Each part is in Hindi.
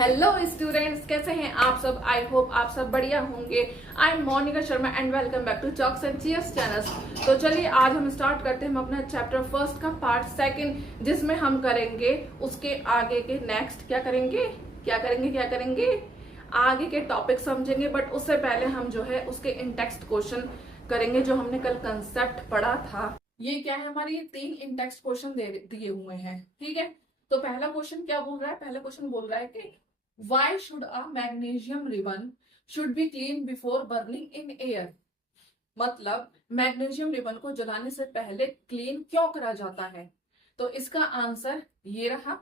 हेलो स्टूडेंट्स, कैसे हैं आप सब। आई होप आप सब बढ़िया होंगे। I am Monika Sharma and welcome back to Chalks and Cheers channel. तो चलिए आज हम स्टार्ट करते हैं अपना चैप्टर फर्स्ट का पार्ट सेकंड, जिसमें हम करेंगे उसके आगे के नेक्स्ट क्या करेंगे आगे के टॉपिक समझेंगे। बट उससे पहले हम जो है उसके इन टेक्स्ट क्वेश्चन करेंगे जो हमने कल कंसेप्ट पढ़ा था। ये क्या है, हमारे ये 3 इन टेक्स्ट क्वेश्चन दिए हुए हैं, ठीक है। तो पहला क्वेश्चन क्या बोल रहा है, पहला क्वेश्चन बोल रहा है कि Why should a magnesium ribbon should be cleaned before burning in air? मतलब मैग्नीशियम रिबन को जलाने से पहले क्लीन क्यों करा जाता है। तो इसका आंसर ये रहा।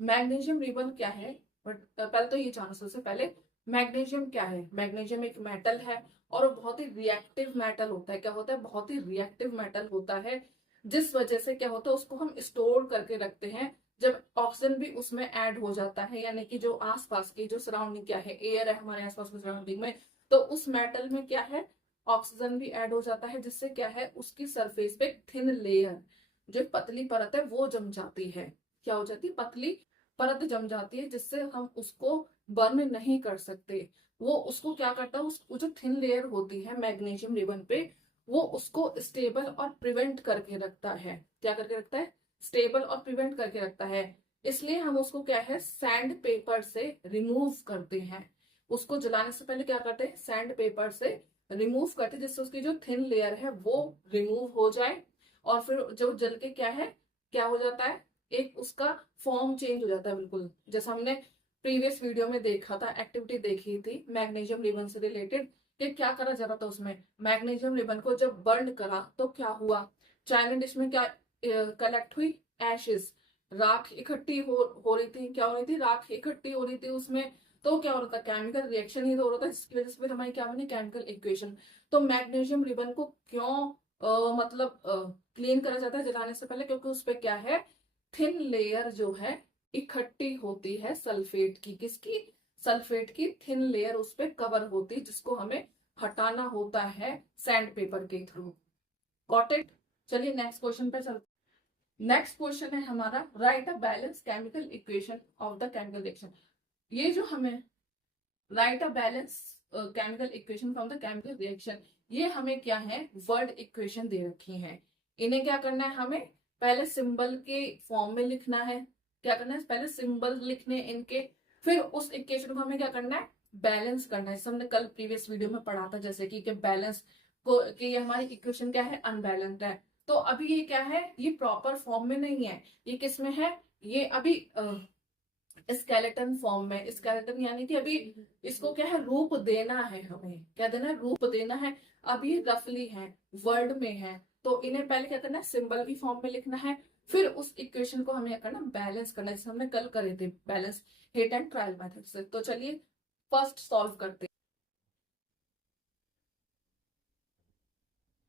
मैग्नीशियम रिबन क्या है, बट पहले तो ये जानो सबसे पहले मैग्नीशियम क्या है। मैग्नीशियम एक मेटल है और वो बहुत ही रिएक्टिव मेटल होता है। क्या होता है, बहुत ही रिएक्टिव मेटल होता है, जिस वजह से क्या होता है उसको हम स्टोर करके रखते हैं। जब ऑक्सीजन भी उसमें ऐड हो जाता है, यानी कि जो आसपास की जो सराउंडिंग क्या है, एयर है हमारे आसपास की सराउंडिंग में, तो उस मेटल में क्या है, ऑक्सीजन भी ऐड हो जाता है, जिससे क्या है उसकी सरफेस पे थिन लेयर, जो पतली परत है वो जम जाती है। क्या हो जाती है, पतली परत जम जाती है, जिससे हम उसको बर्न नहीं कर सकते। वो उसको क्या करता है, वो जो थिन लेयर होती है मैग्नीशियम रिबन पे, वो उसको स्टेबल और प्रिवेंट करके रखता है। क्या करके रखता है, स्टेबल और प्रिवेंट करके रखता है। इसलिए हम उसको क्या है, सैंड पेपर से रिमूव करते हैं। उसको जलाने से पहले क्या करते हैं, सैंड पेपर से रिमूव करते हैं, जिससे उसकी जो थिन लेयर है वो रिमूव हो जाए। और फिर जो जल के क्या है, क्या हो जाता है, एक उसका फॉर्म चेंज हो जाता है, बिल्कुल जैसा हमने प्रीवियस वीडियो में देखा था, एक्टिविटी देखी थी मैग्नीशियम रिबन से रिलेटेड, कि क्या करा जा रहा था उसमें। मैग्नीशियम रिबन को जब बर्न करा तो क्या हुआ, चाइना डिश में क्या कलेक्ट हुई, एशेस, राख इकट्ठी हो रही थी। क्या हो रही थी, राख इकट्ठी हो रही थी उसमें। तो क्या हो रहा था, केमिकल रिएक्शन ही तो हो रहा था, जिसकी वजह से फिर हमारी क्या बनी, केमिकल इक्वेशन। तो मैग्नीशियम रिबन को क्यों मतलब क्लीन करा जाता है जलाने से पहले, क्योंकि उस पर क्या है, थिन लेयर जो है इकट्ठी होती है सल्फेट की। किसकी, सल्फेट की थिन लेयर उस पर कवर होती है, जिसको हमें हटाना होता है सैंड पेपर के थ्रू। Got it. चलिए नेक्स्ट क्वेश्चन पे चलते। नेक्स्ट क्वेश्चन है हमारा, right a balance chemical equation of the chemical reaction. ये जो हमें right a balance chemical equation from the chemical reaction, ये हमें क्या है, वर्ड इक्वेशन दे रखी है। इन्हें क्या करना है, हमें पहले सिंबल के फॉर्म में लिखना है। क्या करना है, पहले सिंबल लिखने इनके, फिर उस इक्वेशन को हमें क्या करना है, बैलेंस करना है। जैसे हमने कल प्रीवियस वीडियो में पढ़ा था, जैसे कि बैलेंस को, कि ये हमारी इक्वेशन क्या है, अनबैलेंस्ड है। तो अभी ये क्या है, ये प्रॉपर फॉर्म में नहीं है। ये किस में है, ये अभी स्केलेटन फॉर्म में। स्केलेटन यानी कि अभी इसको क्या है, रूप देना है, हमें क्या देना है, रूप देना है। अब ये रफली है, वर्ड में है, तो इन्हें पहले क्या करना है, सिंबल की फॉर्म में लिखना है। फिर उस इक्वेशन को हमें क्या करना, बैलेंस करना है, जैसे हमने कल करे थे balance hit and trial method से। तो चलिए फर्स्ट सॉल्व करते हैं।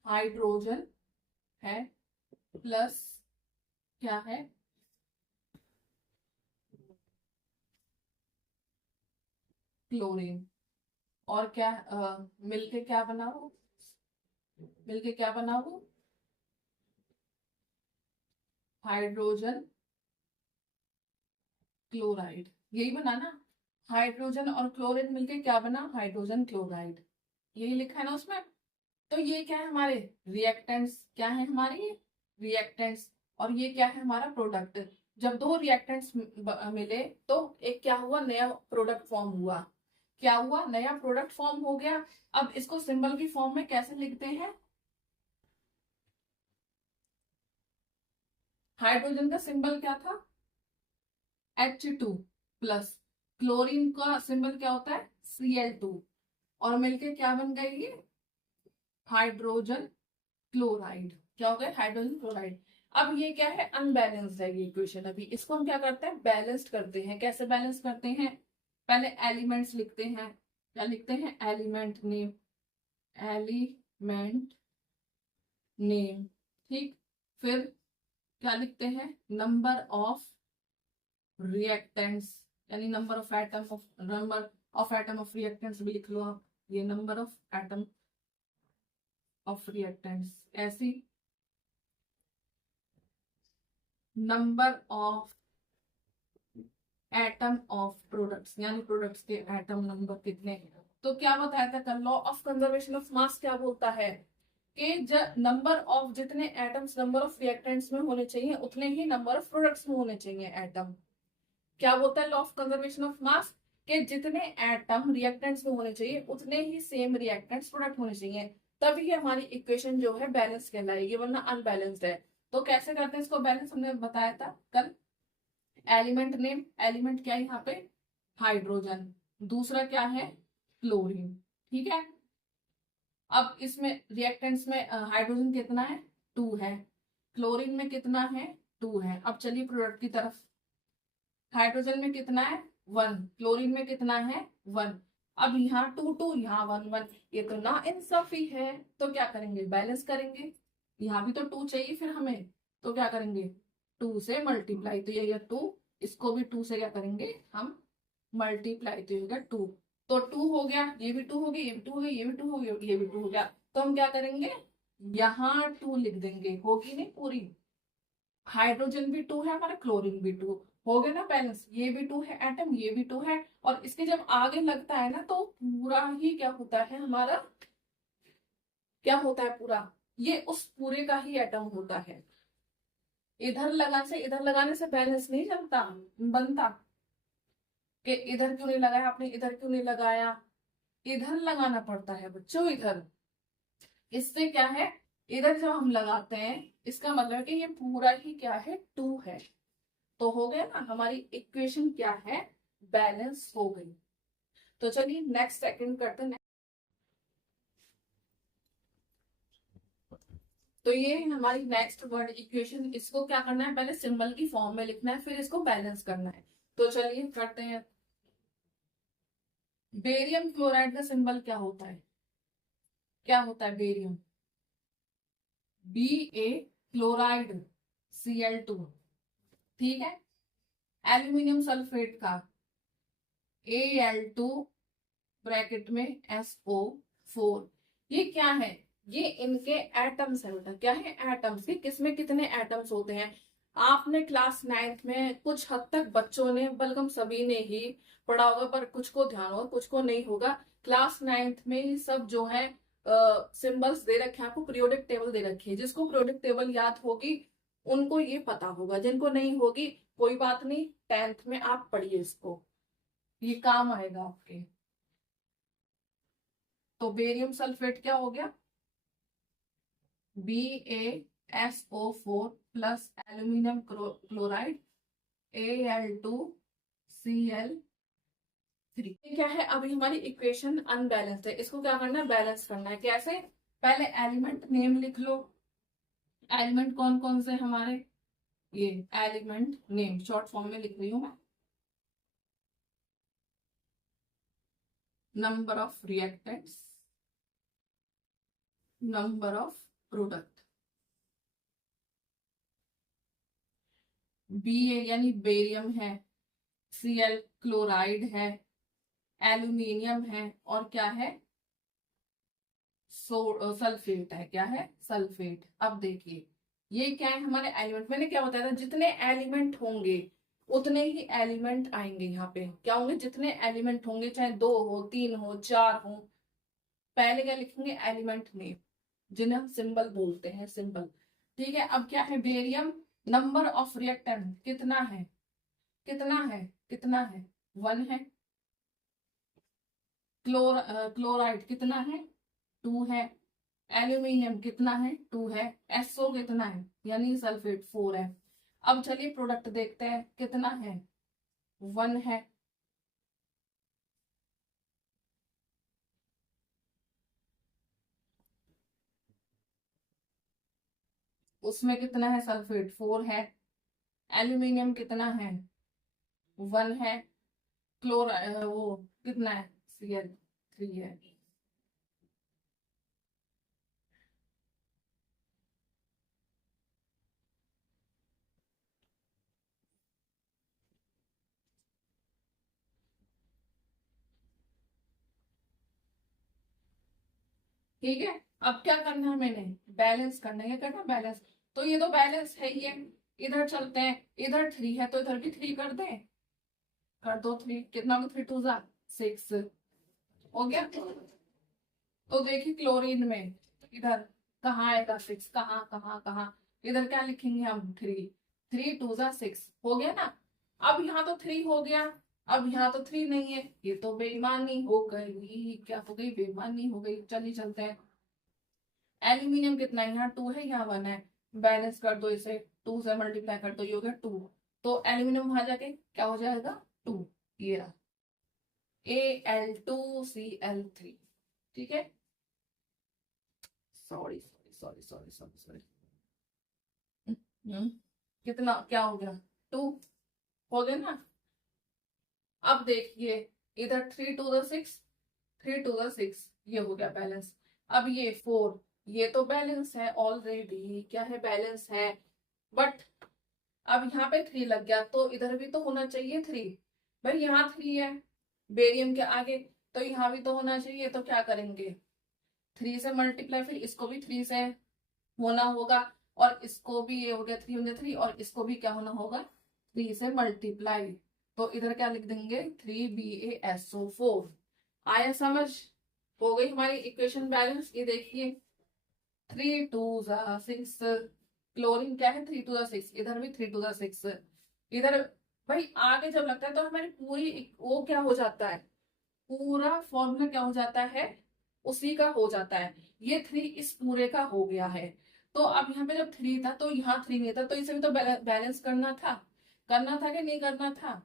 हाइड्रोजन है प्लस क्या है, क्लोरीन, और क्या मिलके क्या बना वो, मिलके क्या बना वो, हाइड्रोजन क्लोराइड। यही बना ना, हाइड्रोजन और क्लोरीन मिलके क्या बना, हाइड्रोजन क्लोराइड। यही लिखा है ना उसमें। तो ये क्या है, हमारे रिएक्टेंट्स क्या है, हमारे ये रिएक्टेंट्स, और ये क्या है, हमारा प्रोडक्ट। जब दो रिएक्टेंट्स मिले तो एक क्या हुआ, नया प्रोडक्ट फॉर्म हुआ। क्या हुआ, नया प्रोडक्ट फॉर्म हो गया। अब इसको सिंबल की फॉर्म में कैसे लिखते हैं, हाइड्रोजन का सिंबल क्या था, H2 प्लस, क्लोरीन का सिंबल क्या होता है, Cl2, और मिलके क्या बन गई ये, हाइड्रोजन क्लोराइड। क्या हो गया, हाइड्रोजन क्लोराइड। अब ये क्या है, अनबैलेंस्ड है ये इक्वेशन। अभी इसको हम क्या करते हैं, बैलेंस्ड करते हैं। कैसे बैलेंस करते हैं, पहले एलिमेंट्स लिखते हैं। क्या लिखते हैं, एलिमेंट नेम, एलिमेंट नेम, ठीक। फिर क्या लिखते हैं, नंबर ऑफ रिएक्टेंट्स, यानी number of atom of reactants भी लिख लो आप, ये number of atom of reactants, ऐसी number of atom of products, यानी प्रोडक्ट्स के एटम नंबर कितने हैं। तो क्या बताया था कल, law of conservation of mass क्या बोलता है कि नंबर ऑफ जितने एटम्स नंबर ऑफ रिएक्टेंट्स में होने चाहिए उतने ही नंबर ऑफ प्रोडक्ट्स में होने चाहिए एटम। क्या बोलता है लॉ ऑफ कंजर्वेशन ऑफ मास के जितने एटम रिएक्टेंट्स में होने चाहिए उतने ही सेम रिएक्टेंट्स प्रोडक्ट होने चाहिए, तभी हमारी इक्वेशन जो है बैलेंस कहलाएगी, वरना अनबैलेंस्ड है। तो कैसे करते हैं इसको बैलेंस, हमने बताया था कल। एलिमेंट नेम, एलिमेंट क्या है यहाँ पे, हाइड्रोजन, दूसरा क्या है क्लोरीन, ठीक है। अब इसमें रिएक्टेंट्स में हाइड्रोजन कितना है 2 है, क्लोरीन में कितना है 2 है। अब चलिए प्रोडक्ट की तरफ, हाइड्रोजन में कितना है 1, क्लोरीन में कितना है 1। अब यहाँ 2 2, यहाँ 1 1, ये तो ना इंसाफी है, तो क्या करेंगे बैलेंस करेंगे। यहाँ भी तो 2 चाहिए फिर हमें, तो क्या करेंगे 2 से मल्टीप्लाई, तो ये 2, इसको भी 2 से क्या करेंगे हम मल्टीप्लाई, तो ये हो गया 2। तो 2 हो गया, ये भी 2 हो गया, ये भी 2 हो गया, ये भी 2 हो गया, ये भी 2 हो गया। तो हम क्या करेंगे यहाँ 2 लिख देंगे, होगी नहीं पूरी। हाइड्रोजन भी 2 है हमारा, क्लोरीन भी 2, हो गया ना बैलेंस। ये भी 2 है एटम, ये भी 2 है, और इसके जब आगे लगता है ना तो पूरा ही क्या होता है हमारा, क्या होता है पूरा, ये उस पूरे का ही एटम होता है। इधर लगाने से बैलेंस नहीं चलता बनता, कि इधर क्यों नहीं लगाया आपने, इधर क्यों नहीं लगाया, इधर लगाना पड़ता है बच्चों, इधर। इससे क्या है, इधर जब हम लगाते हैं इसका मतलब है कि ये पूरा ही क्या है 2 है। तो हो गया ना, हमारी इक्वेशन क्या है बैलेंस हो गई। तो चलिए नेक्स्ट सेकंड करते हैं। तो ये है हमारी नेक्स्ट वर्ड इक्वेशन, इसको क्या करना है पहले सिंबल की फॉर्म में लिखना है, फिर इसको बैलेंस करना है। तो चलिए करते हैं। बेरियम क्लोराइड का सिंबल क्या होता है, क्या होता है बेरियम, Ba क्लोराइड Cl2, ठीक है। एल्यूमिनियम सल्फेट का Al2 ब्रैकेट में SO4, ये क्या है, ये इनके एटम्स है बेटा, क्या है एटम्स, के किसमें कितने एटम्स होते हैं। आपने क्लास 9th में कुछ हद तक बच्चों ने बल्कि सभी ने ही पढ़ा होगा, पर कुछ को ध्यान होगा कुछ को नहीं होगा। क्लास 9th में ही सब जो है सिंबल्स दे रखे हैं आपको, पीरियोडिक टेबल दे रखी है। जिसको पीरियोडिक टेबल याद होगी उनको ये पता होगा, जिनको नहीं होगी कोई बात नहीं, 10th में आप पढ़िए इसको, ये काम आएगा आपके। तो बेरियम सल्फेट क्या हो गया, BaSO4 plus aluminium chloride Al2Cl3। क्या है, अभी हमारी इक्वेशन अनबैलेंस्ड है, इसको क्या करना है बैलेंस करना है। कैसे, पहले एलिमेंट नेम लिख लो, एलिमेंट कौन कौन से हमारे, ये एलिमेंट नेम शॉर्ट फॉर्म में लिख रही हूं मैं। Number of reactants, number of product, Ba यानी बेरियम है, Cl क्लोराइड है, एल्यूमिनियम है, और क्या है सल्फेट है, क्या है सल्फेट। अब देखिए ये क्या है हमारे एलिमेंट, मैंने क्या बताया था जितने एलिमेंट होंगे उतने ही एलिमेंट आएंगे। यहाँ पे क्या होंगे, जितने एलिमेंट होंगे, चाहे 2 हो 3 हो 4 हो, पहले क्या लिखेंगे एलिमेंट नेम, जिन्हें हम सिंबल बोलते हैं सिंबल, ठीक है। अब क्या है बेरियम, नंबर ऑफ रिएक्टेंट कितना है, कितना है कितना है 1 है। क्लोराइड कितना है 2 है। एल्यूमिनियम कितना है 2 है। SO कितना है यानी सल्फेट 4 है। अब चलिए प्रोडक्ट देखते हैं कितना है 1 है। उसमें कितना है सल्फेट 4 है। एल्यूमिनियम कितना है 1 है। वो कितना है Cl3 है। ठीक है, अब क्या करना है मैंने बैलेंस करना है, क्या करना बैलेंस। तो ये तो बैलेंस है ही है, इधर चलते हैं, इधर 3 है तो इधर भी 3 कर दें, कर दो 3, कितना हो गया 3 2 जा 6 हो गया। तो देखिए क्लोरीन में इधर कहाँ आएगा 6, कहाँ कहाँ कहाँ, इधर क्या लिखेंगे हम 3, 3 2 जा 6 हो गया ना। अब यहाँ तो 3 हो गया, अब यहाँ तो 3 नहीं है, ये तो बेईमानी हो गई, क्या हो गई, बेईमानी हो गई। चलिए चलते हैं। एल्यूमिनियम कितना है, यहाँ 2 है यहाँ 1 है, बैलेंस कर दो इसे, 2 से मल्टीप्लाई कर दो, ये हो गया 2। तो एल्यूमिनियम वहां जाके क्या हो जाएगा 2, ये रहा Al2Cl3। ठीक है, sorry sorry sorry sorry sorry sorry, कितना क्या हो गया 2 हो गया ना। अब देखिए इधर 3 2 जा 6, 3 2 जा 6, ये हो गया बैलेंस। अब ये 4, ये तो बैलेंस है ऑलरेडी, क्या है बैलेंस है, बट अब यहाँ पे 3 लग गया तो इधर भी तो होना चाहिए 3। भाई यहाँ 3 है बेरियम के आगे, तो यहाँ भी तो होना चाहिए, तो क्या करेंगे 3 से मल्टीप्लाई, फिर इसको भी 3 से होना होगा, और इसको भी, ये हो गया 3 हो गया 3, और इसको भी क्या होना होगा 3 से मल्टीप्लाई। तो इधर क्या लिख देंगे 3BaSO4। आया समझ, हो गई हमारी इक्वेशन बैलेंस। ये देखिए 3 2 जा 6, क्लोरीन क्या है 3 2 जा 6, इधर भी 3 2 जा 6, इधर भाई आगे जब लगता है तो हमारी पूरी वो क्या हो जाता है, पूरा फॉर्मूला क्या हो जाता है, उसी का हो जाता है। ये 3 इस पूरे का हो गया है। तो अब यहाँ पे जब 3 था तो यहाँ 3 नहीं था, तो इसे भी तो बैलेंस करना था कि नहीं करना था।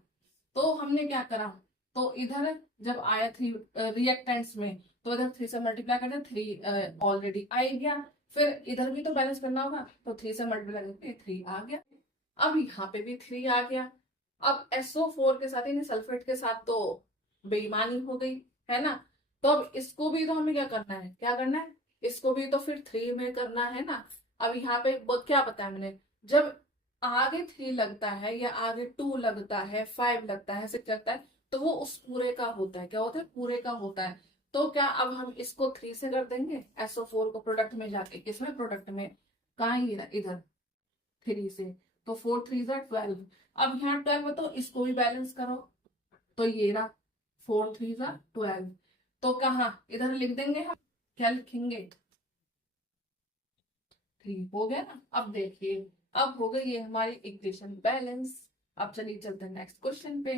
तो हमने क्या करा, तो इधर जब आया 3 रिएक्टेंट्स में, तो इधर 3 से मल्टीप्लाई करते 3 ऑलरेडी आ गया, फिर इधर भी तो बैलेंस करना होगा, तो 3 से मल्टीप्लाई करके 3 आ गया। अब यहाँ पे भी 3 आ गया। अब SO4 के साथ, यानी सल्फेट के साथ तो बेईमानी हो गई है ना। तो अब इसको भी तो हमें क्या करना है, क्या करना है, इसको भी तो फिर 3 में करना है ना। अब यहाँ पे क्या बताया मैंने, जब आगे 3 लगता है या आगे 2 लगता है, 5 लगता है, 6 लगता है, तो वो उस पूरे का होता है, क्या होता है पूरे का होता है। तो क्या अब हम इसको 3 से कर देंगे, SO4 को प्रोडक्ट में जाके, किसमें प्रोडक्ट में, कहाँ ये इधर 3 से, तो 4 3 जा 12। अब यहाँ 12 है तो इसको भी बैलेंस करो, तो ये रहा 4 3 जा 12। तो कहाँ इधर लिख देंगे हम, क्या लिखेंगे 3 हो गया ना। अब देखिए अब हो गई ये हमारी इक्वेशन बैलेंस। अब चलिए चलते हैं नेक्स्ट क्वेश्चन पे।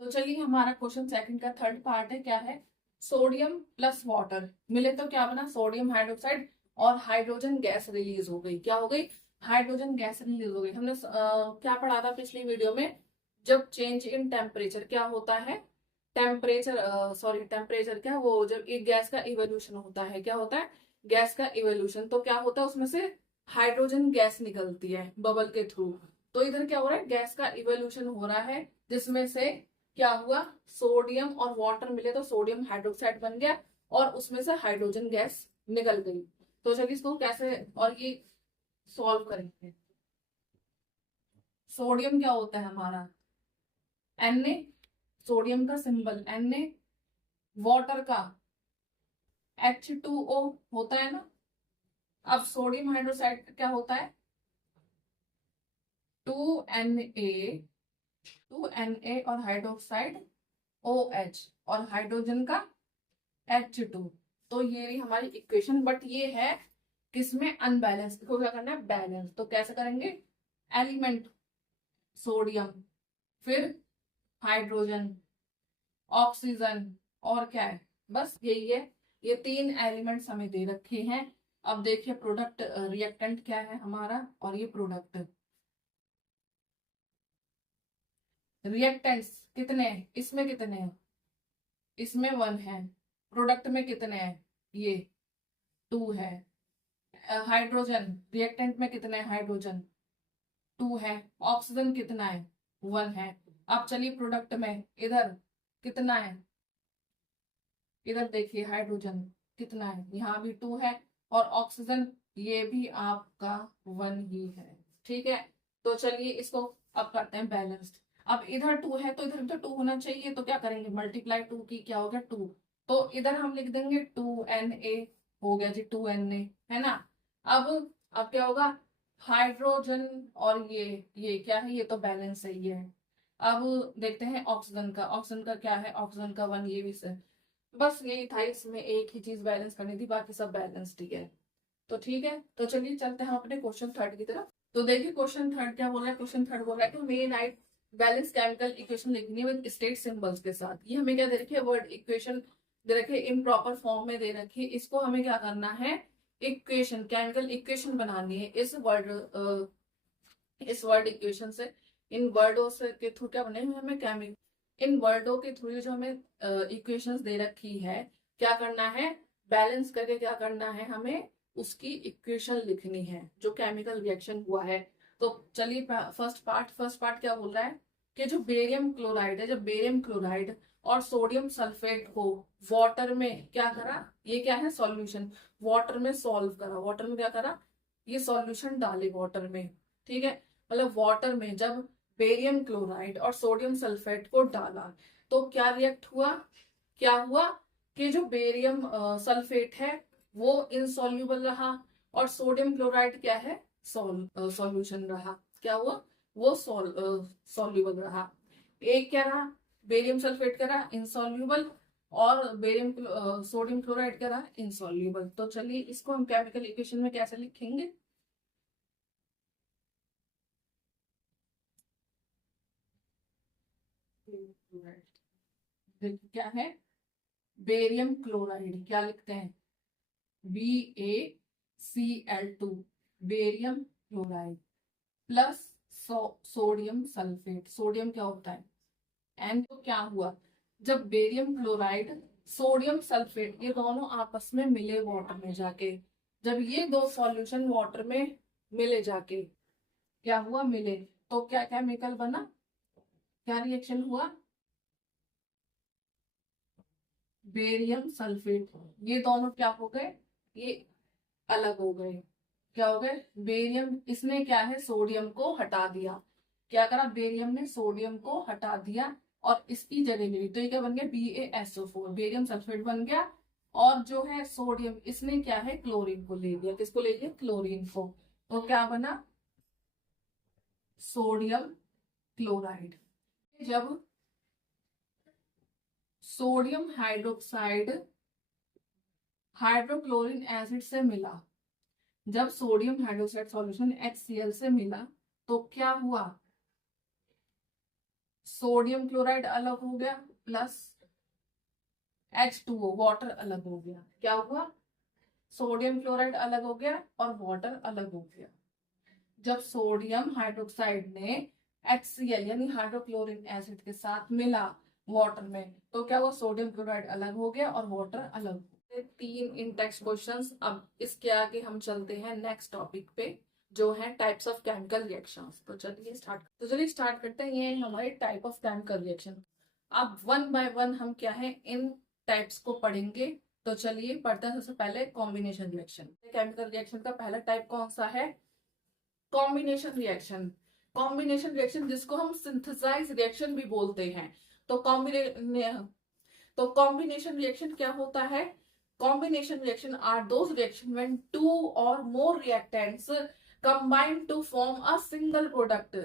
तो चलिए हमारा क्वेश्चन सेकंड का थर्ड पार्ट है, क्या है, सोडियम प्लस वाटर मिले तो क्या बना, सोडियम हाइड्रोक्साइड, और हाइड्रोजन गैस रिलीज हो गई, क्या हो गई, हाइड्रोजन गैस रिलीज हो गई। हमने क्या पढ़ा था पिछली वीडियो में, जब चेंज इन टेम्परेचर क्या होता है, टेम्परेचर क्या, वो जब एक गैस का इवोल्यूशन होता है, क्या होता है गैस का इवोल्यूशन, तो क्या होता है उसमें से हाइड्रोजन गैस निकलती है बबल के थ्रू। तो इधर क्या हो रहा है, गैस का इवोल्यूशन हो रहा है, जिसमें से क्या हुआ, सोडियम और वाटर मिले तो सोडियम हाइड्रोक्साइड बन गया, और उसमें से हाइड्रोजन गैस निकल गई। तो चलिए इसको कैसे और ये सॉल्व करेंगे। सोडियम क्या होता है हमारा Na, सोडियम का सिंबल Na, वाटर का H2O होता है ना। अब सोडियम हाइड्रोक्साइड क्या होता है 2Na, 2Na और हाइड्रोक्साइड OH, और हाइड्रोजन का H2। तो ये रही हमारी इक्वेशन, बट ये है किसमें अनबैलेंस, इसको क्या करना है बैलेंस। तो कैसे करेंगे, एलिमेंट सोडियम, फिर हाइड्रोजन, ऑक्सीजन, और क्या है, बस यही है। ये 3 एलिमेंट्स हमें दे रखे हैं। अब देखिए प्रोडक्ट रिएक्टेंट क्या है हमारा, और ये प्रोडक्ट रिएक्टेंट्स कितने हैं, इसमें कितने हैं, इसमें 1 है, प्रोडक्ट में कितने हैं, ये 2 है। हाइड्रोजन रिएक्टेंट में कितने हैं, हाइड्रोजन 2 है, ऑक्सीजन कितना है 1 है। अब चलिए प्रोडक्ट में इधर कितना है, इधर देखिए हाइड्रोजन कितना है, यहाँ भी 2 है, और ऑक्सीजन ये भी आपका 1 ही है। ठीक है, तो चलिए इसको अब करते हैं बैलेंस्ड। अब इधर 2 है तो इधर भी तो 2 होना चाहिए, तो क्या करेंगे मल्टीप्लाई 2 की, क्या हो गया 2, तो इधर हम लिख देंगे 2Na, हो गया जी 2Na, है ना। अब क्या होगा, हाइड्रोजन और ये क्या है, ये तो बैलेंस है, ये है अब देखते हैं ऑक्सीजन का क्या है, ऑक्सीजन का 1 ये भी से बस यही था, इसमें एक ही चीज बैलेंस करनी थी, बाकी सब बैलेंस्ड ही है। तो ठीक है, तो चलिए चलते हैं हम अपने क्वेश्चन थर्ड की तरफ। तो देखिए क्वेश्चन थर्ड क्या बोल रहा है, क्वेश्चन थर्ड बोल रहा है कि main night balance chemical equation लिखनी है विद स्टेट सिंबल्स के साथ। ये हमें क्या दे रखी है, वर्ड इक्वेशन दे रखी है, इम्प्रॉपर फॉर्म में दे रखी है। इसको हमें क्या करना है, इक्वेशन, केमिकल इक्वेशन बनानी है इस वर्ड इक्वेशन से, इन वर्डों से के थ्रू क्या बने हमें केमिकल, इन वर्डों के थ्रू जो हमें इक्वेशंस दे रखी है, क्या करना है, बैलेंस करके क्या करना है, हमें उसकी इक्वेशन लिखनी है जो केमिकल रिएक्शन हुआ है। तो चलिए फर्स्ट पार्ट क्या बोल रहा है कि जो बेरियम क्लोराइड है, जब बेरियम क्लोराइड और सोडियम सल्फेट को वाटर में क्या करा, ये क्या है सॉल्यूशन, वाटर में सॉल्व करा, वाटर में क्या करा, ये सॉल्यूशन डाले वाटर में, ठीक है, मतलब वाटर में जब बेरियम क्लोराइड और सोडियम सल्फेट को डाला तो क्या रिएक्ट हुआ, क्या हुआ कि जो बेरियम सल्फेट है वो इनसॉल्यूबल रहा और सोडियम क्लोराइड क्या है, सॉल्यूशन रहा, क्या हुआ, वो सॉल्यूबल रहा। एक क्या रहा, बेरियम सल्फेट क्या रहा, इनसॉल्यूबल, और बेरियम सोडियम क्लोराइड क्या रहा, इनसॉल्यूबल। तो चलिए इसको हम केमिकल इक्वेशन में कैसे लिखेंगे, क्या है, बेरियम क्लोराइड क्या लिखते हैं, BaCl2, barium chloride plus sodium sulphate, sodium क्या होता है एन। तो क्या हुआ, जब बेरियम क्लोराइड सोडियम सल्फेट ये दोनों आपस में मिले वाटर में जाके, जब ये दो सॉल्यूशन वाटर में मिले जाके क्या हुआ, मिले, तो क्या केमिकल बना, क्या रिएक्शन हुआ, बेरियम सल्फेट, ये दोनों क्या हो गए, ये अलग हो गए, क्या हो गए, बेरियम, इसने क्या है सोडियम को हटा दिया, क्या करा, बेरियम ने सोडियम को हटा दिया और इसकी जगह ले ली, तो ये क्या बन गया, BaSO4, बेरियम सल्फेट बन गया। और जो है सोडियम, इसने क्या है क्लोरीन को ले लिया, किसको ले लिया, क्लोरीन को, तो क्या बना, सोडियम क्लोराइड। जब सोडियम हाइड्रोक्साइड हाइड्रोक्लोरिन एसिड से मिला, जब सोडियम हाइड्रोक्साइड सॉल्यूशन HCl से मिला तो क्या हुआ, सोडियम क्लोराइड अलग हो गया प्लस H2O वाटर अलग हो गया, क्या हुआ, सोडियम क्लोराइड अलग हो गया और वाटर अलग हो गया। जब सोडियम हाइड्रोक्साइड ने HCl यानी हाइड्रोक्लोरिन एसिड के साथ मिला वाटर में तो क्या हुआ, सोडियम क्लोराइड अलग हो गया और वाटर अलग हो गया। 3 इन टेक्स्ट क्वेश्चंस। अब इसके आगे हम चलते हैं नेक्स्ट टॉपिक पे जो है टाइप्स ऑफ केमिकल रिएक्शंस। तो चलिए स्टार्ट करते हैं, ये हमारे टाइप ऑफ केमिकल रिएक्शन। अब 1 बाय 1 हम क्या है इन टाइप्स को पढ़ेंगे। तो चलिए पढ़ते हैं। सबसे पहले कॉम्बिनेशन रिएक्शन। केमिकल रिएक्शन का पहला टाइप कौन सा है, कॉम्बिनेशन रिएक्शन। कॉम्बिनेशन रिएक्शन जिसको हम सिंथेसाइज रिएक्शन भी बोलते हैं। तो कॉम्बिनेशन रिएक्शन क्या होता है, combination reaction are those reaction when 2 और more reactants combine to form a single product.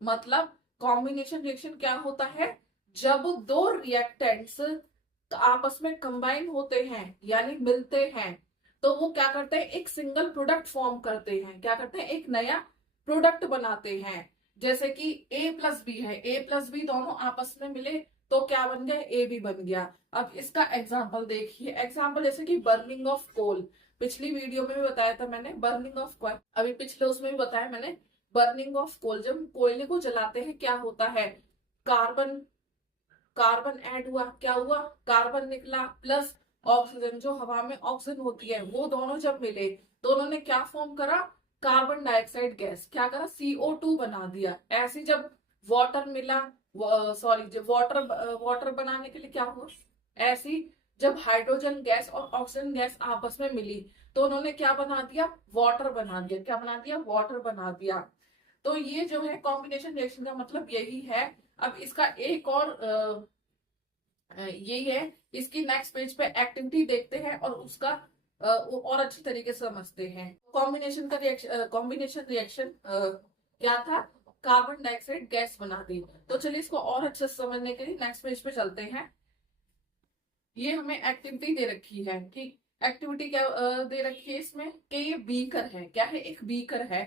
मतलब कॉम्बिनेशन रिएक्शन क्या होता है, जब दो रिएक्टेंट्स आपस में कंबाइन होते हैं यानी मिलते हैं तो वो क्या करते हैं, एक सिंगल प्रोडक्ट फॉर्म करते हैं, क्या करते हैं, एक नया प्रोडक्ट बनाते हैं। जैसे कि A+B है, A+B दोनों आपस में मिले तो क्या बन गया, AB बन गया। अब इसका एग्जाम्पल देखिए, एग्जाम्पल जैसे कि बर्निंग ऑफ कोल, पिछली वीडियो में भी बताया था मैंने बर्निंग ऑफ कोल, अभी पिछले उसमें भी बताया मैंने बर्निंग ऑफ कोल। जब कोयले को जलाते हैं क्या होता है, कार्बन कार्बन ऐड हुआ, क्या हुआ, कार्बन निकला प्लस ऑक्सीजन, जो हवा में ऑक्सीजन होती है, वो दोनों जब मिले तो उन्होंने क्या फॉर्म करा, कार्बन डाइऑक्साइड गैस, क्या करा, CO2 बना दिया। ऐसे जब वाटर मिला, सॉरी जब वाटर बनाने के लिए क्या हुआ, ऐसी जब हाइड्रोजन गैस और ऑक्सीजन गैस आपस में मिली तो उन्होंने क्या बना दिया, वाटर बना दिया, क्या बना दिया, वाटर बना दिया। तो ये जो है कॉम्बिनेशन रिएक्शन का मतलब यही है। अब इसका एक और यही है, इसकी नेक्स्ट पेज पे एक्टिविटी देखते हैं और उसका और अच्छी तरीके से समझते हैं। कॉम्बिनेशन रिएक्शन क्या था, कार्बन डाइऑक्साइड गैस बना दी। तो चलिए इसको और अच्छे से समझने के लिए नेक्स्ट पेज पे चलते हैं। ये हमें एक्टिविटी दे रखी है, ठीक। एक्टिविटी क्या दे रखी है इसमें कि ये बीकर है। क्या है? एक बीकर है।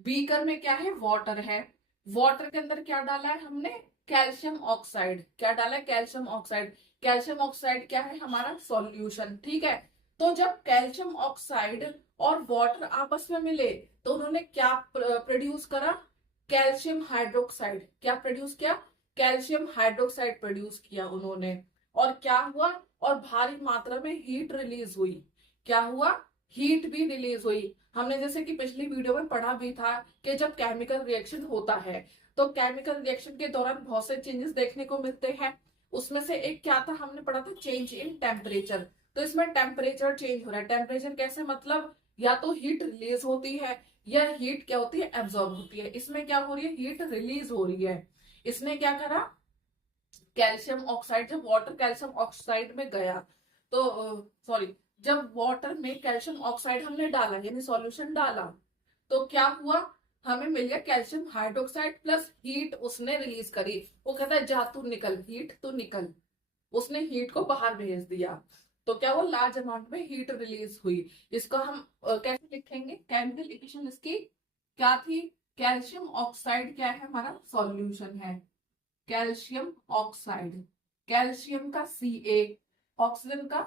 बीकर में क्या है? वाटर है। वाटर के अंदर क्या डाला है हमने? Calcium oxide. क्या डाला है? Calcium oxide. कैल्शियम ऑक्साइड क्या है? हमारा सॉल्यूशन, ठीक है। तो जब कैल्शियम ऑक्साइड और वाटर आपस में मिले तो उन्होंने क्या प्रोड्यूस करा? Calcium hydroxide. क्या प्रोड्यूस किया? कैल्शियम हाइड्रोक्साइड प्रोड्यूस किया उन्होंने। और क्या हुआ? और भारी मात्रा में हीट रिलीज हुई। क्या हुआ? हीट भी रिलीज हुई। हमने जैसे कि पिछली वीडियो में पढ़ा भी था कि जब केमिकल रिएक्शन होता है तो केमिकल रिएक्शन के दौरान बहुत से चेंजेस देखने को मिलते हैं। उसमें से एक क्या था? हमने पढ़ा था चेंज इन टेम्परेचर। तो इसमें टेम्परेचर चेंज हो रहा है। टेम्परेचर कैसे? मतलब या तो हीट रिलीज होती है या हीट क्या होती है? एब्जॉर्ब होती है। इसमें क्या हो रही है? हीट रिलीज हो रही है। इसने क्या करा? कैल्शियम ऑक्साइड, जब वाटर कैल्शियम ऑक्साइड में गया तो सॉरी, जब वाटर में कैल्शियम ऑक्साइड हमने डाला यानी सॉल्यूशन डाला तो क्या हुआ? हमें मिल गया कैल्शियम हाइड्रोक्साइड प्लस हीट उसने रिलीज करी। वो कहता है जा तू निकल, हीट तो निकल। उसने हीट को बाहर भेज दिया। तो क्या वो लार्ज अमाउंट में हीट रिलीज हुई। इसको हम कैसे लिखेंगे? केमिकल इक्वेशन इसकी क्या थी? कैल्शियम ऑक्साइड क्या है? हमारा सॉल्यूशन है कैल्शियम ऑक्साइड। कैल्शियम का Ca, ऑक्सीजन का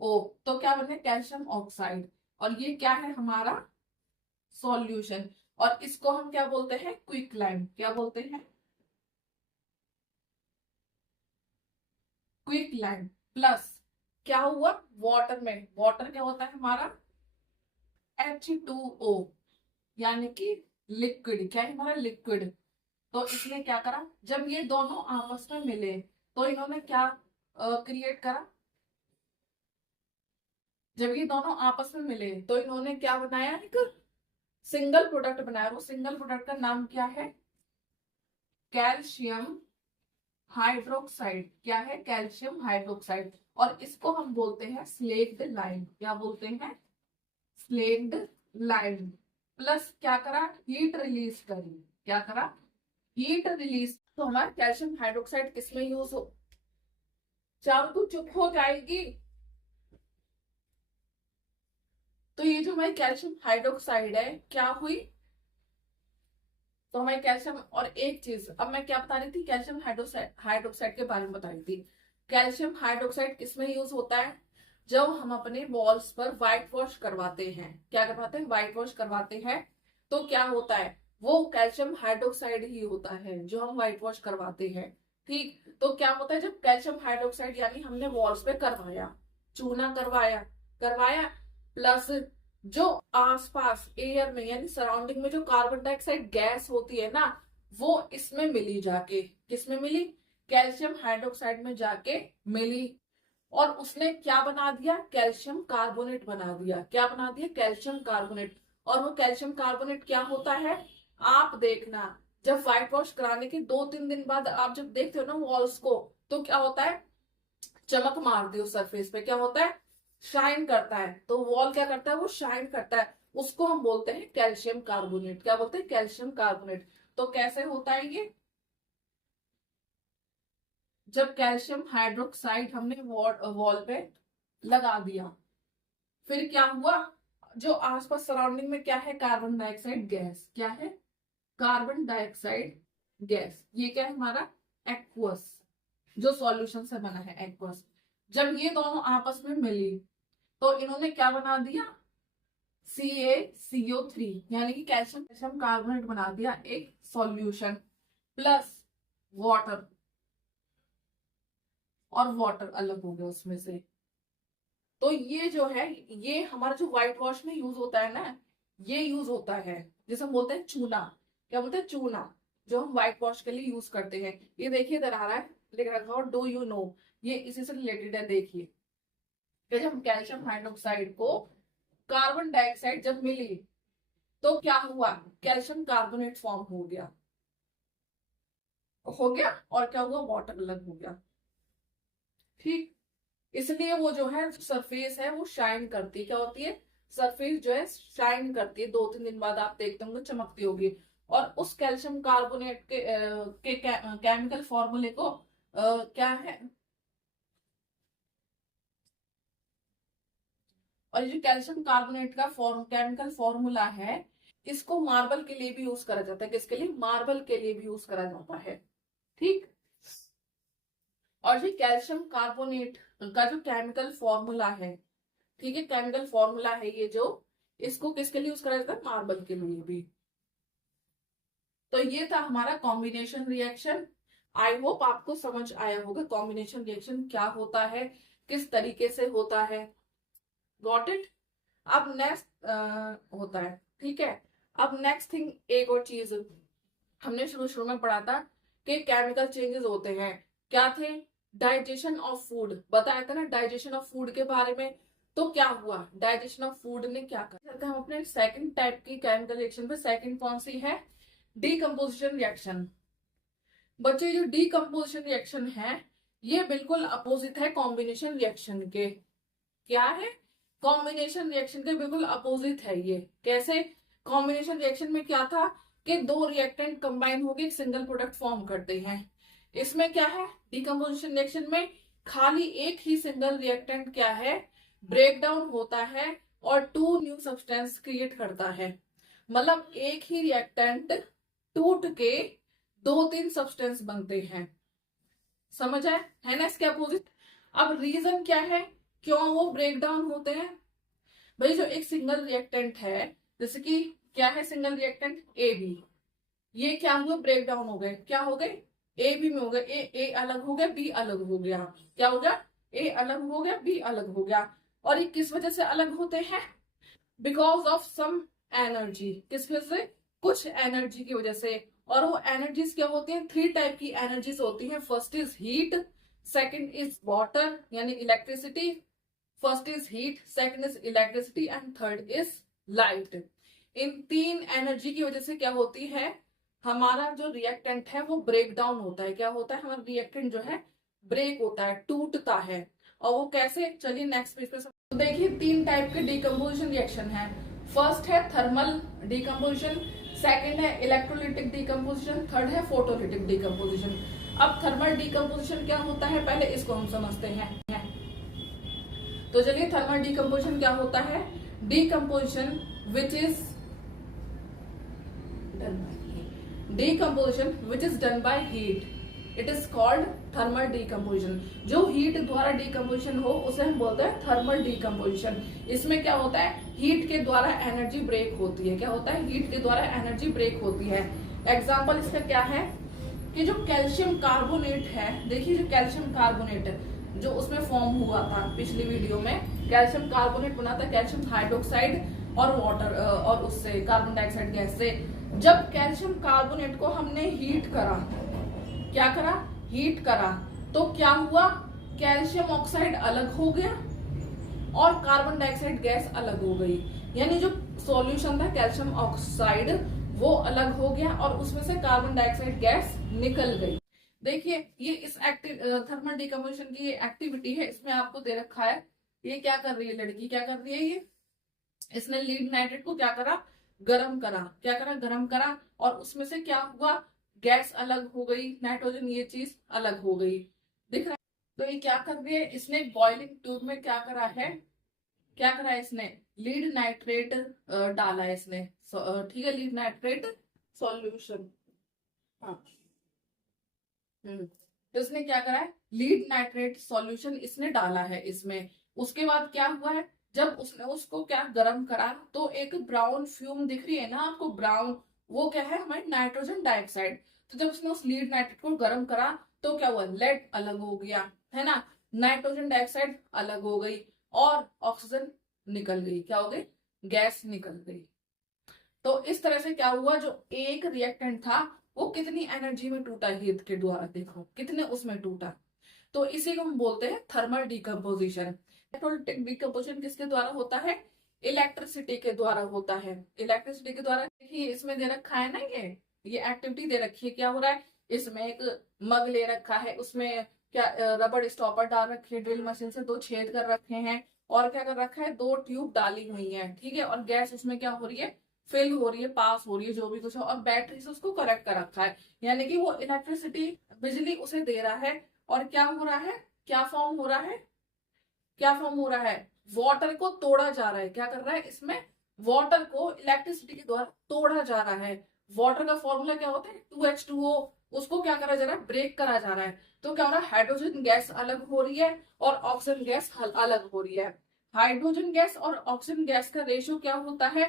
O, तो क्या बने? Calcium oxide. और ये क्या है? हमारा सॉल्यूशन। और इसको हम क्या बोलते हैं? Quick lime. क्या बोलते हैं? Quick lime. प्लस क्या हुआ? वाटर में, वाटर क्या होता है हमारा? H2O, यानी कि लिक्विड। क्या है हमारा? लिक्विड। तो इसने क्या करा? जब ये दोनों आपस में मिले तो इन्होंने क्या क्रिएट करा? जब ये दोनों आपस में मिले तो इन्होंने क्या बनाया? एक सिंगल प्रोडक्ट बनाया। वो सिंगल प्रोडक्ट का नाम क्या है? Calcium hydroxide. क्या है? Calcium hydroxide. और इसको हम बोलते हैं स्लेक्ड लाइम। क्या बोलते हैं? Slaked lime. प्लस क्या करा? हीट रिलीज करी। क्या करा? Heat release. तो हमारा कैल्शियम हाइड्रोक्साइड किसमें यूज हो? चारों तो चुप हो जाएगी। तो ये जो हमारी कैल्शियम हाइड्रोक्साइड है क्या हुई? तो हमारे कैल्शियम, और एक चीज अब मैं क्या बता रही थी? कैल्शियम हाइड्रोक्साइड के बारे में बता रही थी। कैल्शियम हाइड्रोक्साइड किसमें यूज होता है? जब हम अपने वॉल्स पर व्हाइट वॉश करवाते हैं। क्या करवाते हैं? व्हाइट वॉश करवाते हैं। तो क्या होता है? वो कैल्शियम हाइड्रोक्साइड ही होता है जो हम व्हाइट वॉश करवाते हैं, ठीक। तो क्या होता है? जब कैल्शियम हाइड्रोक्साइड यानी हमने वॉल्स पे करवाया, चूना करवाया, करवाया, प्लस जो आसपास एयर में यानी सराउंडिंग में जो कार्बन डाइऑक्साइड गैस होती है ना, वो इसमें मिली जाके। किसमें मिली? कैल्शियम हाइड्रोक्साइड में जाके मिली। और उसने क्या बना दिया? कैल्शियम कार्बोनेट बना दिया। क्या बना दिया? Calcium carbonate. और वो कैल्शियम कार्बोनेट क्या होता है? आप देखना, जब व्हाइट वॉश कराने के 2-3 दिन बाद आप जब देखते हो ना वॉल्स को, तो क्या होता है? चमक मारती है उस सरफेस पे। क्या होता है? शाइन करता है। तो वॉल क्या करता है? वो शाइन करता है। उसको हम बोलते हैं कैल्शियम कार्बोनेट। क्या बोलते हैं? Calcium carbonate. तो कैसे होता है ये? जब कैल्शियम हाइड्रोक्साइड हमने वॉल पे लगा दिया, फिर क्या हुआ? जो आसपास सराउंडिंग में क्या है? Carbon dioxide gas. क्या है? Carbon dioxide gas. ये क्या है हमारा? एक्वस, जो सॉल्यूशन से बना है, एक्वस। जब ये दोनों आपस में मिली तो इन्होंने क्या बना दिया? CaCO3, यानी कि कैल्शियम कैल्शियम कार्बोनेट बना दिया एक सॉल्यूशन, प्लस वाटर। और वाटर अलग हो गया उसमें से। तो ये जो है, ये हमारा जो व्हाइट वॉश में यूज होता है ना, ये यूज होता है जिसे हम बोलते हैं चूना। क्या बोलते हैं? चूना, जो हम व्हाइट वॉश के लिए यूज करते हैं। ये देखिए इधर आ रहा है, लिख रखा हो डू यू नो, ये इसी से रिलेटेड है। देखिए कि जब कैल्शियम हाइड्रोक्साइड को कार्बन डाइऑक्साइड जब मिली तो क्या हुआ? कैल्शियम कार्बोनेट फॉर्म हो गया, हो गया। और क्या हुआ? वाटर अलग हो गया, ठीक। इसलिए वो जो है सरफेस है वो शाइन करती है। क्या होती है? सरफेस जो है शाइन करती है। 2-3 दिन बाद आप देखते होंगे चमकती होगी। और उस कैल्शियम कार्बोनेट के केमिकल फॉर्मूले को क्या है, और ये जो कैल्शियम कार्बोनेट का केमिकल फॉर्मूला है, इसको मार्बल के लिए भी यूज करा जाता है। किसके लिए? मार्बल के लिए भी यूज करा जाता है। ठीक। और ये कैल्शियम कार्बोनेट का जो केमिकल फॉर्मूला है, ठीक है, केमिकल फॉर्मूला है ये जो, इसको किसके लिए यूज करा जाता है? मार्बल के लिए भी। तो ये था हमारा कॉम्बिनेशन रिएक्शन। आई होप आपको समझ आया होगा कॉम्बिनेशन रिएक्शन क्या होता है, किस तरीके से होता है। Got it? अब नेक्स्ट होता है, ठीक है। अब नेक्स्ट थिंग, एक और चीज हमने शुरू में पढ़ा था कि केमिकल चेंजेस होते हैं। क्या थे? डाइजेशन ऑफ फूड, बताया था ना डाइजेशन ऑफ फूड के बारे में। तो क्या हुआ, डाइजेशन ऑफ फूड ने क्या कहा? हम अपने सेकंड टाइप की केमिकल रिएक्शन पे, सेकंड कौन सी है? Decomposition reaction. बच्चे जो डीकम्पोजिशन रिएक्शन है ये बिल्कुल अपोजिट है कॉम्बिनेशन रिएक्शन के। क्या है? कॉम्बिनेशन रिएक्शन के बिल्कुल अपोजिट है ये। कैसे? कॉम्बिनेशन रिएक्शन में क्या था कि दो रिएक्टेंट कंबाइन होकर एक सिंगल प्रोडक्ट फॉर्म करते हैं। इसमें क्या है? डीकम्पोजिशन रिएक्शन में खाली एक ही सिंगल रिएक्टेंट क्या है? ब्रेक डाउन होता है और टू न्यू सब्सटेंस क्रिएट करता है। मतलब एक ही रिएक्टेंट टूट के दो तीन सब्सटेंस बनते हैं। समझ आए? है ना इसके अपोजिट। अब रीजन क्या है क्यों वो ब्रेक डाउन होते हैं? भाई जो एक सिंगल रिएक्टेंट है, जैसे कि क्या है सिंगल रिएक्टेंट? ए बी, ये क्या हुआ? ब्रेक डाउन हो गए। क्या हो गए? ए बी में हो गए। ए अलग हो गया, बी अलग हो गया। क्या हो गया? ए अलग हो गया, बी अलग हो गया। और ये किस वजह से अलग होते हैं? Because of some energy. किस वजह से? कुछ एनर्जी की वजह से। और वो एनर्जीज क्या होती हैं? थ्री टाइप की एनर्जीज होती हैं। First is heat, second is water यानी electricity, first is heat, second is electricity and third is light. इन तीन एनर्जी की वजह से क्या होती है? हमारा जो रिएक्टेंट है वो ब्रेक डाउन होता है। क्या होता है? हमारा रिएक्टेंट जो है ब्रेक होता है, टूटता है। और वो कैसे? चलिए नेक्स्ट पेज पे। तो देखिए तीन टाइप के डीकम्पोजिशन रिएक्शन है। फर्स्ट है थर्मल डीकम्पोजिशन, सेकंड है इलेक्ट्रोलिटिक डीकम्पोजिशन, थर्ड है फोटोलिटिक डीकम्पोजिशन। अब थर्मल डीकम्पोजिशन क्या होता है पहले इसको हम समझते हैं। तो चलिए थर्मल डीकम्पोजिशन क्या होता है? Decomposition which is done by heat, it is called thermal decomposition. जो हीट द्वारा डीकम्पोजिशन हो उसे हम बोलते हैं थर्मल डीकम्पोजिशन। इसमें क्या होता है? हीट के द्वारा एनर्जी ब्रेक होती है। क्या होता है? हीट के द्वारा एनर्जी ब्रेक होती है। एग्जाम्पल इसका क्या है कि जो कैल्शियम कार्बोनेट है, देखिए जो कैल्शियम कार्बोनेट जो उसमें फॉर्म हुआ था पिछली वीडियो में, कैल्शियम कार्बोनेट बना था कैल्शियम हाइड्रोक्साइड और वाटर और उससे कार्बन डाइऑक्साइड गैस से। जब कैल्शियम कार्बोनेट को हमने हीट करा, क्या करा? हीट करा, तो क्या हुआ? कैल्शियम ऑक्साइड अलग हो गया और कार्बन डाइऑक्साइड गैस अलग हो गई। यानी जो सॉल्यूशन था कैल्शियम ऑक्साइड वो अलग हो गया और उसमें से कार्बन डाइऑक्साइड गैस निकल गई। देखिए ये इस थर्मल डीकम्पोजिशन की एक्टिविटी है। इसमें आपको दे रखा है ये क्या कर रही है लड़की, क्या कर रही है ये, इसने लीड नाइट्रेट को क्या करा? गरम करा। क्या करा? गरम करा। और उसमें से क्या हुआ? गैस अलग हो गई, नाइट्रोजन ये चीज अलग हो गई। दिख रहा है? तो ये क्या कर रही है? इसने बॉइलिंग ट्यूब में क्या करा है? क्या करा है इसने? लीड नाइट्रेट डाला है इसने। ठीक है, लीड नाइट्रेट सॉल्यूशन। हाँ। तो इसने क्या करा है? लीड नाइट्रेट सॉल्यूशन इसने डाला है इसमें। उसके बाद क्या हुआ है? जब उसने उसको क्या गरम करा तो एक ब्राउन फ्यूम दिख रही है ना आपको, ब्राउन, वो क्या है? हमारी नाइट्रोजन डाइऑक्साइड। तो जब उसने उस लीड नाइट्रेट को गरम करा तो क्या हुआ? लेड अलग हो गया, है ना, नाइट्रोजन डाइऑक्साइड अलग हो गई और ऑक्सीजन निकल गई। क्या हो गई? गैस निकल गई। तो इस तरह से क्या हुआ? जो एक रिएक्टेंट था वो कितनी एनर्जी में टूटा? हीट के द्वारा। देखो कितने उसमें टूटा। तो इसी को हम बोलते हैं थर्मल डीकम्पोजिशन। इलेक्ट्रोलिटिक डीकम्पोजिशन किसके द्वारा होता है? इलेक्ट्रिसिटी के द्वारा होता है। इलेक्ट्रिसिटी के द्वारा। देखिए इसमें दे रखा है ना, ये एक्टिविटी दे रखी है। क्या हो रहा है? इसमें एक मग ले रखा है, उसमें क्या रबड़ स्टॉपर डाल रखे है, ड्रिल मशीन से दो छेद कर रखे हैं और क्या कर रखा है? दो ट्यूब डाली हुई है, ठीक है। और गैस उसमें क्या हो रही है? फिल हो रही है, पास हो रही है, जो भी कुछ है, और बैटरी से उसको कनेक्ट कर रखा है, यानी कि वो इलेक्ट्रिसिटी, बिजली उसे दे रहा है। और क्या हो रहा है, क्या फॉर्म हो रहा है, क्या फॉर्म हो रहा है, वाटर को तोड़ा जा रहा है। क्या कर रहा है इसमें, वाटर को इलेक्ट्रिसिटी के द्वारा तोड़ा जा रहा है। वाटर का फॉर्मूला क्या होता है, 2H2O, उसको क्या करा जा रहा है, ब्रेक करा जा रहा है। तो क्या हो रहा है, हाइड्रोजन गैस अलग हो रही है और ऑक्सीजन गैस अलग हो रही है। हाइड्रोजन गैस और ऑक्सीजन गैस का रेशियो क्या होता है,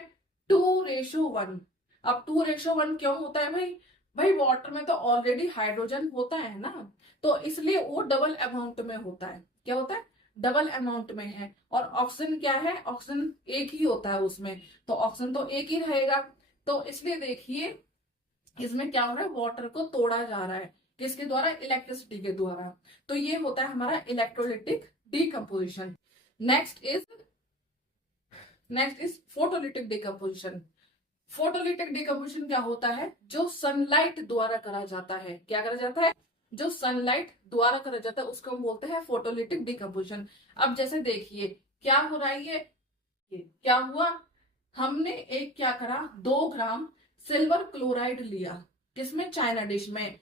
2:1। अब 2:1 क्यों होता है भाई, भाई वाटर में तो ऑलरेडी हाइड्रोजन होता है ना, तो इसलिए वो डबल अमाउंट में होता है। क्या होता है, डबल अमाउंट में है। और ऑक्सीजन क्या है, ऑक्सीजन एक ही होता है उसमें, तो ऑक्सीजन तो एक ही रहेगा। तो इसलिए देखिए इसमें क्या हो रहा है, वाटर को तोड़ा जा रहा है, किसके द्वारा, इलेक्ट्रिसिटी के द्वारा। तो ये होता है हमारा electrolytic decomposition. Next is next is photolytic decomposition. Photolytic decomposition क्या होता है, जो सनलाइट द्वारा करा जाता है। क्या करा जाता है, जो सनलाइट द्वारा करा जाता है उसको हम बोलते हैं फोटोलिटिक डिकम्पोजिशन। अब जैसे देखिए क्या हो रहा है, ये क्या हुआ, हमने एक क्या करा, 2 ग्राम सिल्वर क्लोराइड लिया, किसमें, चाइना डिश में।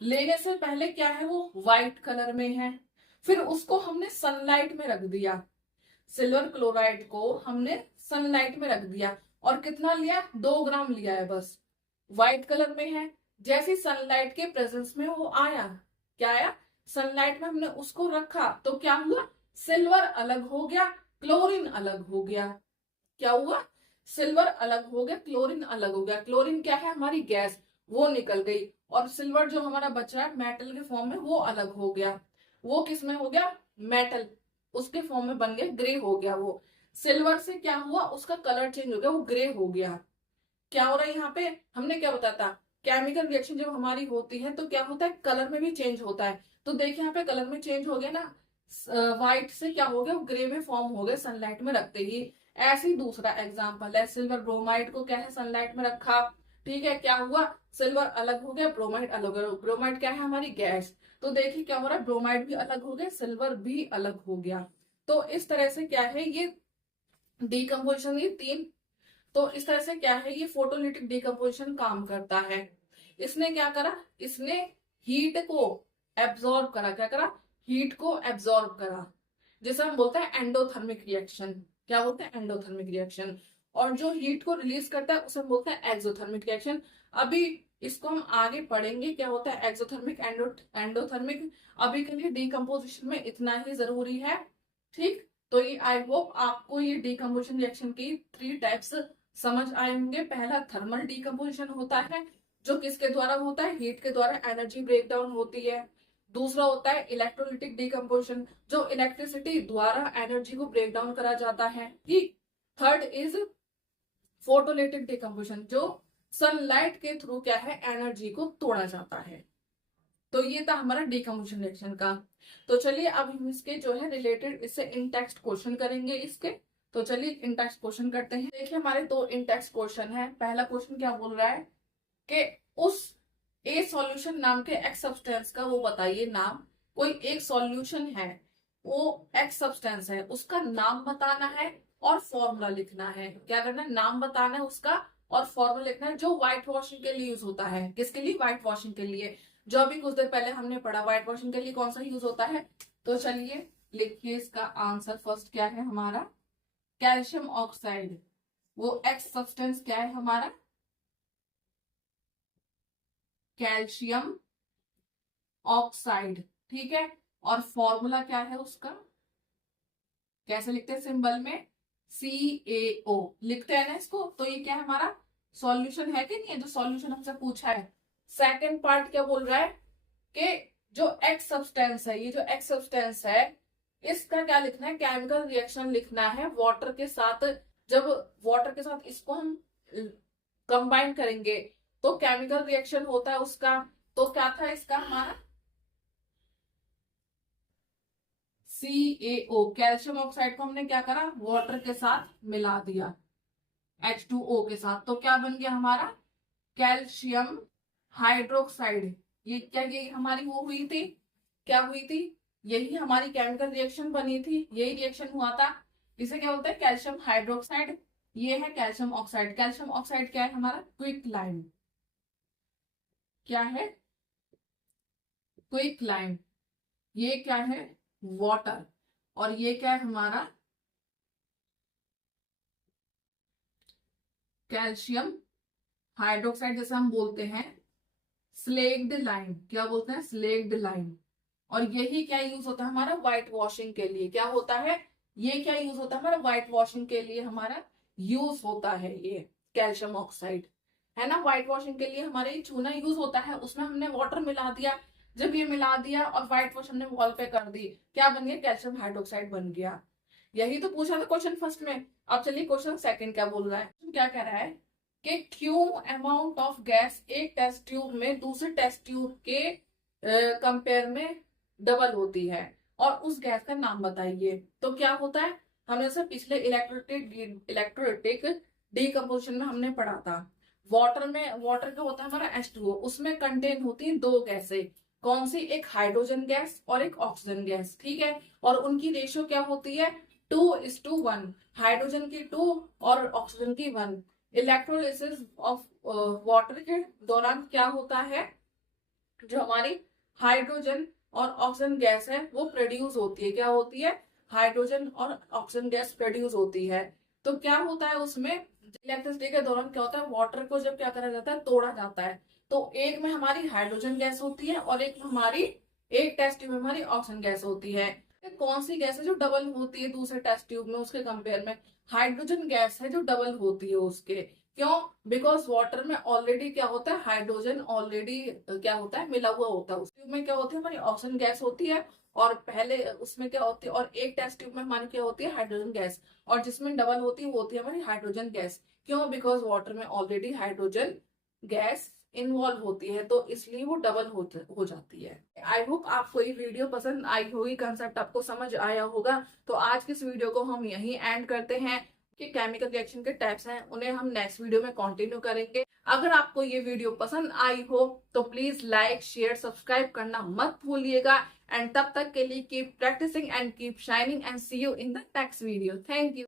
लेने से पहले क्या है, वो व्हाइट कलर में है। फिर उसको हमने सनलाइट में रख दिया, सिल्वर क्लोराइड को हमने सनलाइट में रख दिया, और कितना लिया, 2 ग्राम लिया है बस, व्हाइट कलर में है। जैसे सनलाइट के प्रेजेंस में वो आया, क्या आया, सनलाइट में हमने उसको रखा, तो क्या हुआ, सिल्वर अलग हो गया, क्लोरीन अलग हो गया। क्या हुआ, सिल्वर अलग हो गया, क्लोरीन अलग हो गया। क्लोरीन क्या है, हमारी गैस, वो निकल गई। और सिल्वर जो हमारा बच रहा है मेटल के फॉर्म में, वो अलग हो गया। वो किस में हो गया, मेटल, उसके फॉर्म में बन गया, ग्रे हो गया वो। सिल्वर से क्या हुआ, उसका कलर चेंज हो गया, वो ग्रे हो गया। क्या हो रहा है यहाँ पे, हमने क्या बताया था, केमिकल रिएक्शन जब हमारी होती है तो क्या होता है, कलर में भी चेंज होता है। तो देखिए यहाँ पे कलर में चेंज हो गया ना, व्हाइट से क्या हो गया, वो ग्रे में फॉर्म हो गया सनलाइट में रखते ही। ऐसे ही दूसरा एग्जांपल है, सिल्वर ब्रोमाइड को क्या है, सनलाइट में रखा, ठीक है, क्या हुआ, सिल्वर अलग हो गया, ब्रोमाइड अलग हो गया। ब्रोमाइड क्या है, हमारी गैस। तो देखिए क्या हो रहा है, ब्रोमाइड भी अलग हो गया, सिल्वर भी अलग हो गया। तो इस तरह से क्या है, ये डिकम्पोजिशन, ये 3। तो इस तरह से क्या है, ये फोटोलिटिक डिकम्पोजिशन काम करता है। इसने क्या करा, इसने हीट को एब्जॉर्ब करा, क्या करा, हीट को एब्जॉर्ब करा, जिसे हम बोलते हैं एंडोथर्मिक रिएक्शन। क्या बोलते हैं, एंडोथर्मिक रिएक्शन। और जो हीट को रिलीज करता है उसे हम बोलते हैं एक्सोथर्मिक रिएक्शन। अभी इसको हम आगे पढ़ेंगे, क्या होता है एक्सोथर्मिक, एंडोथर्मिक। अभी के लिए डिकम्पोजिशन में इतना ही जरूरी है, ठीक। तो ये आई होप आपको ये डिकम्पोजिशन रिएक्शन की 3 टाइप्स समझ आए होंगे। पहला थर्मल डिकम्पोजिशन होता है, जो किसके द्वारा होता है, हीट के द्वारा एनर्जी ब्रेकडाउन होती है। दूसरा होता है इलेक्ट्रोलिटिक डिकम्पोजिशन, जो इलेक्ट्रिसिटी द्वारा एनर्जी को ब्रेक डाउन करा जाता है, ठीक। थर्ड इज फोटोलिटिक डिकम्पोजिशन, जो सनलाइट के थ्रू क्या है, एनर्जी को तोड़ा जाता है। तो ये था हमारा डिकम्पोजिशन रिएक्शन का। तो चलिए अब हम इसके जो है रिलेटेड इससे इन टेक्स्ट क्वेश्चन करेंगे इसके। तो चलिए इन टेक्स्ट क्वेश्चन करते हैं। देखिए हमारे 2 इन टेक्स्ट क्वेश्चन है। पहला क्वेश्चन क्या बोल रहा है कि उस ए सॉल्यूशन नाम के एक्स सब्सटेंस का वो बताइए नाम। कोई एक सॉल्यूशन है, वो एक्स सब्सटेंस है, उसका नाम बताना है और फॉर्मूला लिखना है। क्या करना है, नाम बताना है उसका और फॉर्मूला लिखना है, जो व्हाइट वॉशिंग के लिए यूज होता है। किसके लिए, व्हाइट वॉशिंग के लिए। जो अभी कुछ देर पहले हमने पढ़ा, व्हाइट वॉशिंग के लिए कौन सा यूज होता है। तो चलिए लिखिए इसका आंसर। फर्स्ट क्या है हमारा, कैल्शियम ऑक्साइड। वो एक्स सब्सटेंस क्या है हमारा, कैल्शियम ऑक्साइड, ठीक है। और फॉर्मूला क्या है उसका, कैसे लिखते हैं, सिंबल में CaO लिखते हैं ना इसको। तो ये क्या है हमारा, सॉल्यूशन है कि नहीं है, जो सॉल्यूशन हमसे पूछा है। सेकंड पार्ट क्या बोल रहा है कि जो एक्स सब्सटेंस है, ये जो एक्स सब्सटेंस है, इसका क्या लिखना है, केमिकल रिएक्शन लिखना है वाटर के साथ। जब वाटर के साथ इसको हम कंबाइन करेंगे तो केमिकल रिएक्शन होता है उसका। तो क्या था इसका हमारा, CaO, कैल्शियम ऑक्साइड को हमने क्या करा, वाटर के साथ मिला दिया, H2O के साथ। तो क्या बन गया हमारा, कैल्शियम हाइड्रोक्साइड। ये क्या, ये हमारी वो हुई थी, क्या हुई थी, यही हमारी केमिकल रिएक्शन बनी थी, यही रिएक्शन हुआ था। इसे क्या बोलते हैं, कैल्शियम हाइड्रोक्साइड। ये है कैल्शियम ऑक्साइड। कैल्शियम ऑक्साइड क्या है हमारा? Quick lime. क्या है? Quick lime. ये क्या है? वाटर। और ये क्या है हमारा? कैल्शियम हाइड्रोक्साइड, जैसे हम बोलते हैं स्लेग्ड लाइम। क्या बोलते हैं? स्लेग्ड लाइम। और यही क्या यूज होता है हमारा? व्हाइट वॉशिंग के लिए। क्या होता है? ये क्या यूज होता है हमारा? व्हाइट वॉशिंग के लिए हमारा यूज होता है ये कैल्शियम ऑक्साइड, है ना। व्हाइट वॉशिंग के लिए हमारे ये चूना यूज होता है, उसमें हमने वाटर मिला दिया। जब ये मिला दिया और व्हाइट वॉश हमने वॉल पे कर दी, क्या बन गया? कैल्शियम हाइड्रोक्साइड बन गया। यही तो पूछा था क्वेश्चन फर्स्ट में। अब चलिए क्वेश्चन सेकंड क्या बोल रहा है। क्या कह रहा है कि क्यों अमाउंट ऑफ गैस एक टेस्ट ट्यूब में दूसरे टेस्ट ट्यूब के कंपेयर में डबल होती है, और उस गैस का नाम बताइए। तो क्या होता है? हमने से पिछले इलेक्ट्रोलिटिक डीकम्पोजिशन में हमने पढ़ा था। वाटर का होता है हमारा H2O, उसमें कंटेन होती है दो गैसें। कौन सी? एक हाइड्रोजन गैस और एक ऑक्सीजन गैस, ठीक है। और उनकी रेशियो क्या होती है? 2:1। हाइड्रोजन की 2 और ऑक्सीजन की 1। इलेक्ट्रोलिसिस ऑफ वाटर के दौरान क्या होता है? जो हमारी हाइड्रोजन और ऑक्सीजन गैस है वो प्रोड्यूस होती है। क्या होती है? हाइड्रोजन और ऑक्सीजन गैस प्रोड्यूस होती है। तो क्या होता है उसमें? इलेक्ट्रिसिटी के दौरान क्या होता है? वाटर को जब क्या करा जाता है? तोड़ा जाता है। तो एक में हमारी हाइड्रोजन गैस होती है और एक में हमारी, एक टेस्ट ट्यूब में हमारी ऑक्सीजन गैस होती है। कौन सी गैस है जो डबल होती है दूसरे टेस्ट ट्यूब में उसके कंपेयर में? हाइड्रोजन गैस है जो डबल होती है उसके। क्यों? बिकॉज वाटर में ऑलरेडी क्या होता है? हाइड्रोजन ऑलरेडी क्या होता है? मिला हुआ होता है। उस ट्यूब में क्या होती है? हमारी ऑक्सीजन गैस होती है, और पहले उसमें क्या होती है, और एक टेस्ट ट्यूब में हमारी क्या होती है? Hydrogen gas. और जिसमें डबल होती है वो होती है हमारी हाइड्रोजन गैस। क्यों? बिकॉज वाटर में ऑलरेडी हाइड्रोजन गैस इन्वॉल्व होती है, तो इसलिए वो डबल हो जाती है। आई होप आपको ये वीडियो पसंद आई होगी, कंसेप्ट आपको समझ आया होगा। तो आज के इस वीडियो को हम यहीं एंड करते हैं। कि केमिकल रिएक्शन के टाइप्स हैं उन्हें हम नेक्स्ट वीडियो में कंटिन्यू करेंगे। अगर आपको ये वीडियो पसंद आई हो तो प्लीज लाइक, शेयर, सब्सक्राइब करना मत भूलिएगा। एंड तब तक के लिए keep practising and keep shining and see you in the next video. Thank you.